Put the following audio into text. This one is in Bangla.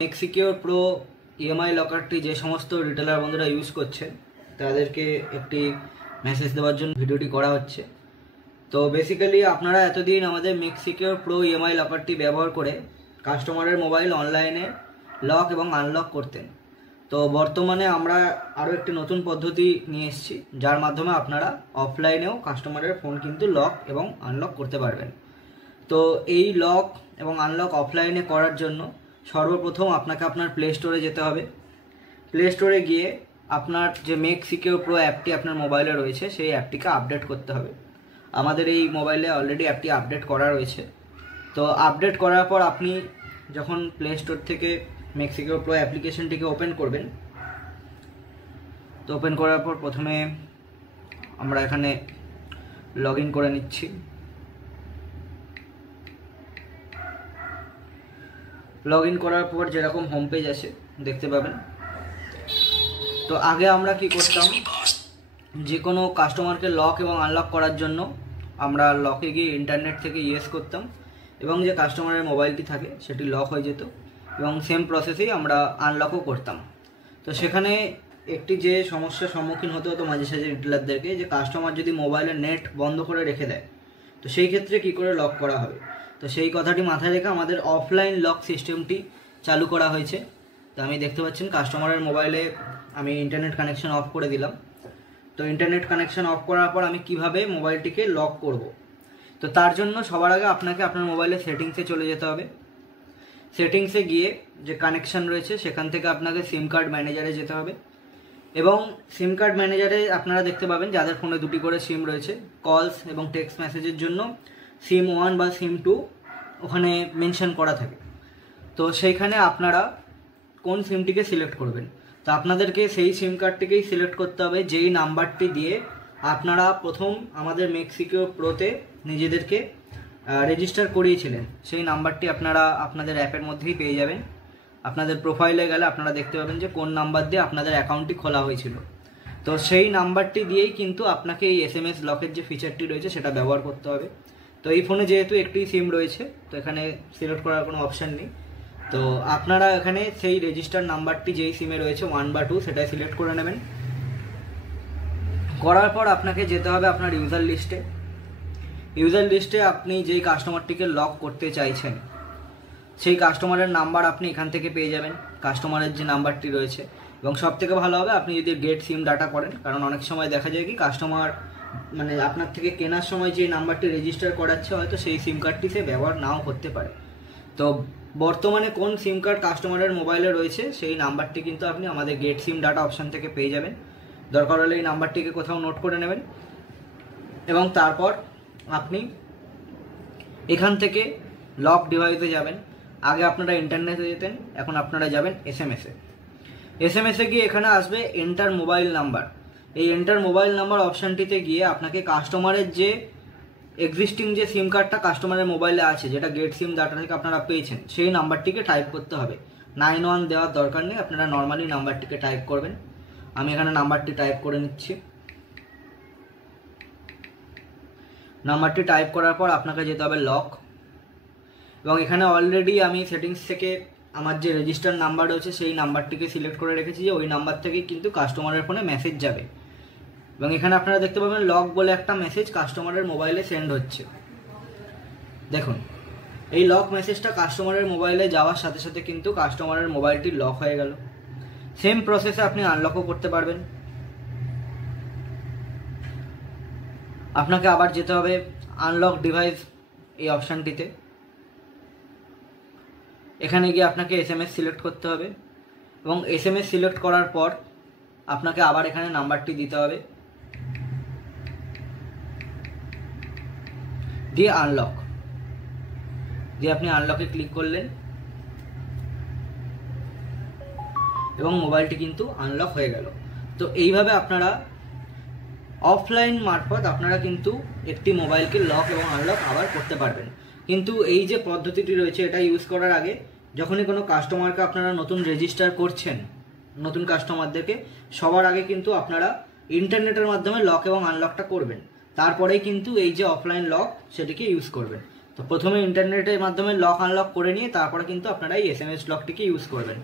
মেক্সিকিওর প্রো ইএমআই লকারটি যে সমস্ত রিটেলার বন্ধুরা ইউজ করছেন তাদেরকে একটি মেসেজ দেওয়ার জন্য ভিডিওটি করা হচ্ছে। তো বেসিক্যালি আপনারা এতদিন আমাদের মেক্সিকিওর প্রো ইএমআই লকারটি ব্যবহার করে কাস্টমারের মোবাইল অনলাইনে লক এবং আনলক করতেন। তো বর্তমানে আমরা আরও একটি নতুন পদ্ধতি নিয়ে এসেছি, যার মাধ্যমে আপনারা অফলাইনেও কাস্টমারের ফোন কিন্তু লক এবং আনলক করতে পারবেন। তো এই লক এবং আনলক অফলাইনে করার জন্য সর্বপ্রথম আপনাকে আপনার প্লে স্টোরে যেতে হবে। প্লে স্টোরে গিয়ে আপনার যে মেক্সিকিওর প্রো অ্যাপটি আপনার মোবাইলে রয়েছে সেই অ্যাপটিকে আপডেট করতে হবে। আমাদের এই মোবাইলে অলরেডি অ্যাপটি আপডেট করা রয়েছে। তো আপডেট করার পর আপনি যখন প্লে স্টোর থেকে মেক্সিকিওর প্রো অ্যাপ্লিকেশনটিকে ওপেন করবেন, তো ওপেন করার পর প্রথমে আমরা এখানে লগ ইন করে নিচ্ছি। লগ ইন করার পর যেরকম হোম পেজ আছে দেখতে পাবেন। তো আগে আমরা কি করতাম, যে কোনো কাস্টমারকে লক এবং আনলক করার জন্য আমরা লকে গিয়ে ইন্টারনেট থেকে ইয়েস করতাম এবং যে কাস্টমারের মোবাইলটি থাকে সেটি লক হয়ে যেত এবং সেম প্রসেসেই আমরা আনলকও করতাম। তো সেখানে একটি যে সমস্যার সম্মুখীন হতে হতো মাঝে সাঝে রিটেলারদেরকে, যে কাস্টমার যদি মোবাইলের নেট বন্ধ করে রেখে দেয় তো সেই ক্ষেত্রে কি করে লক করা হবে। তো সেই কথাটি মাথায় রেখে আমাদের অফলাইন লক সিস্টেমটি চালু করা হয়েছে। তো আমি দেখতে পাচ্ছেন কাস্টমারের মোবাইলে আমি ইন্টারনেট কানেকশন অফ করে দিলাম। তো ইন্টারনেট কানেকশন অফ করার পর আমি কিভাবে মোবাইলটিকে লক করব, তো তার জন্য সবার আগে আপনাকে আপনার মোবাইলের সেটিংসে চলে যেতে হবে। সেটিংসে গিয়ে যে কানেকশন রয়েছে সেখান থেকে আপনাকে সিম কার্ড ম্যানেজারে যেতে হবে এবং সিম কার্ড ম্যানেজারে আপনারা দেখতে পাবেন যাদের ফোনে দুটি করে সিম রয়েছে, কলস এবং টেক্সট মেসেজের জন্য সিম 1 বা সিম 2 ওখানে মেনশন করা থাকে। তো সেইখানে আপনারা কোন সিমটিকে সিলেক্ট করবেন, তো আপনাদেরকে সেই সিম কার্ডটিকেই সিলেক্ট করতে হবে যেই নাম্বারটি দিয়ে আপনারা প্রথম আমাদের মেক্সিকিওর প্রোতে নিজেদেরকে রেজিস্টার করিয়েছিলেন। সেই নাম্বারটি আপনারা আপনাদের অ্যাপের মধ্যেই পেয়ে যাবেন। আপনাদের প্রোফাইলে গেলে আপনারা দেখতে পাবেন যে কোন নাম্বার দিয়ে আপনাদের অ্যাকাউন্টটি খোলা হয়েছিল। তো সেই নাম্বারটি দিয়েই কিন্তু আপনাকে এই SMS লকের যে ফিচারটি রয়েছে সেটা ব্যবহার করতে হবে। তো এই ফোনে যেহেতু একটি সিম রয়েছে তো এখানে সিলেক্ট করার কোনো অপশান নেই। তো আপনারা এখানে সেই রেজিস্টার নাম্বারটি যেই সিমে রয়েছে 1 বা 2 সেটাই সিলেক্ট করে নেবেন। করার পর আপনাকে যেতে হবে আপনার ইউজার লিস্টে। ইউজার লিস্টে আপনি যেই কাস্টমারটিকে লক করতে চাইছেন সেই কাস্টমারের নাম্বার আপনি এখান থেকে পেয়ে যাবেন, কাস্টমারের যে নাম্বারটি রয়েছে। এবং সব থেকে ভালো হবে আপনি যদি গেট সিম ডাটা করেন, কারণ অনেক সময় দেখা যায় কি কাস্টমার মানে আপনার থেকে কেনার সময় যে নাম্বারটি রেজিস্টার করাচ্ছে হয়তো সেই সিম কার্ডটি সে ব্যবহার নাও করতে পারে। তো বর্তমানে কোন সিম কার্ড কাস্টমারের মোবাইলে রয়েছে সেই নাম্বারটি কিন্তু আপনি আমাদের গেট সিম ডাটা অপশান থেকে পেয়ে যাবেন। দরকার হলে এই নাম্বারটিকে কোথাও নোট করে নেবেন এবং তারপর আপনি এখান থেকে লক ডিভাইসে যাবেন। আগে আপনারা ইন্টারনেটে যেতেন, এখন আপনারা যাবেন SMS-এ। SMS-এ গিয়ে এখানে আসবে এন্টার মোবাইল নাম্বার। এই এন্টার মোবাইল নাম্বার অপশানটিতে গিয়ে আপনাকে কাস্টমারের যে এক্সিস্টিং যে সিম কার্ডটা কাস্টমারের মোবাইলে আছে, যেটা গেট সিম ডাটা থেকে আপনারা পেয়েছেন, সেই নাম্বারটিকে টাইপ করতে হবে। 91 দেওয়ার দরকার নেই, আপনারা নর্মালি নাম্বারটিকে টাইপ করবেন। আমি এখানে নাম্বারটি টাইপ করে নিচ্ছি। নাম্বারটি টাইপ করার পর আপনাকে যেতে হবে লক, এবং এখানে অলরেডি আমি সেটিংস থেকে আমার যে রেজিস্টার নাম্বার রয়েছে সেই নাম্বারটিকে সিলেক্ট করে রেখেছি, যে ওই নাম্বার থেকে কিন্তু কাস্টমারের ফোনে মেসেজ যাবে। এবং এখানে আপনারা দেখতে পাবেন লক বলে একটা মেসেজ কাস্টমারের মোবাইলে সেন্ড হচ্ছে। দেখুন এই লক মেসেজটা কাস্টমারের মোবাইলে যাওয়ার সাথে সাথে কিন্তু কাস্টমারের মোবাইলটি লক হয়ে গেল। সেম প্রসেসে আপনি আনলকও করতে পারবেন। আপনাকে আবার যেতে হবে আনলক ডিভাইস এই অপশানটিতে। এখানে গিয়ে আপনাকে SMS সিলেক্ট করতে হবে এবং SMS সিলেক্ট করার পর আপনাকে আবার এখানে নাম্বারটি দিতে হবে, দিয়ে আনলক, দিয়ে আপনি আনলকে ক্লিক করলেন এবং মোবাইলটি কিন্তু আনলক হয়ে গেল। তো এইভাবে আপনারা অফলাইন মারফত আপনারা কিন্তু একটি মোবাইলকে লক এবং আনলক আবার করতে পারবেন। কিন্তু এই যে পদ্ধতিটি রয়েছে এটা ইউজ করার আগে যখনই কোনো কাস্টমারকে আপনারা নতুন রেজিস্টার করছেন, নতুন কাস্টমারদেরকে সবার আগে কিন্তু আপনারা ইন্টারনেটের মাধ্যমে লক এবং আনলকটা করবেন, তারপরেই কিন্তু এই যে অফলাইন লক সেটিকে ইউজ করবেন। তো প্রথমে ইন্টারনেটের মাধ্যমে লক আনলক করে নিয়ে তারপরে কিন্তু আপনারা এই SMS লকটিকে ইউজ করবেন।